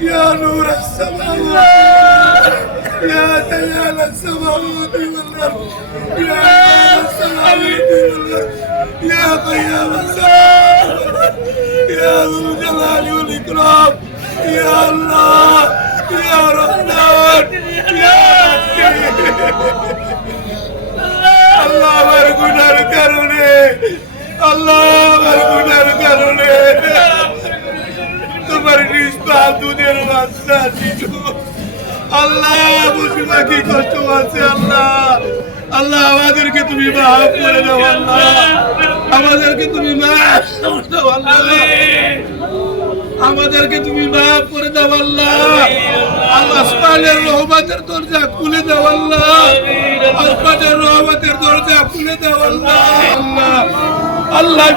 يا نور السماوات يا ديال السماوات والأرض. يا السماوات والأرض. يا قيام السماوات يا ذو الجلال والإكرام. يا الله. يا رحمن. يا الله بارك الله بارك الله بارك الله আমাদেরকে তুমি মাফ করে দাও আল্লাহ আমাদেরকে তুমি আমাদেরকে তুমি মাফ করে রহমতের দরজা খুলে দাও আল্লাহ রহমতের দরজা খুলে দাও আল্লাহ আল্লাহ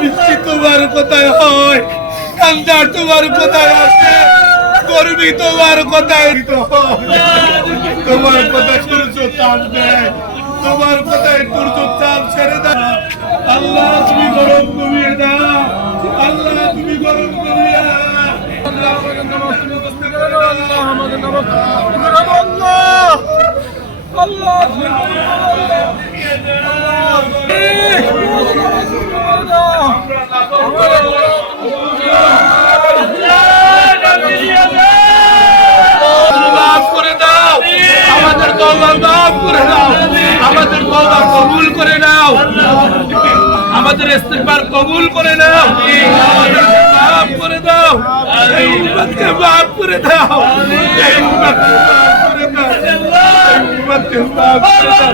তোমার কোথায় হয় কান্দার তোমার কোথায় আছে গর্বি তোমার কোথায়? তো তোমার কোথায় সূর্য চাপ দেয়। তোমার কোথায় সূর্য চাপ ছেড়ে দাও আল্লাহ, তুমি গরম কমিয়ে দাও। আল্লাহ, তুমি গরম কমিয়ে আল্লাহ আল্লাহ আমাদের নামাজ তুমি করে দাও আল্লাহ আল্লাহ তুমি করে দাও মাফ করে দাও আমাদের তওবা মাফ করে দাও আমাদের তওবা কবুল করে নাও। আমাদের ইস্তেগফার কবুল করে নাও। মাফ করে দাও এই উম্মতকে মাফ করে দাও। এই উম্মতকে মাফ করে দাও। এই উম্মতকে মাফ করে দাও।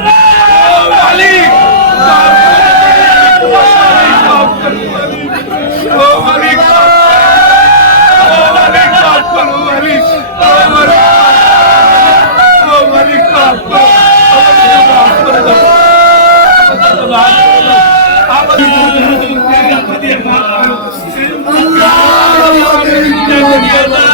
আল্লাহ।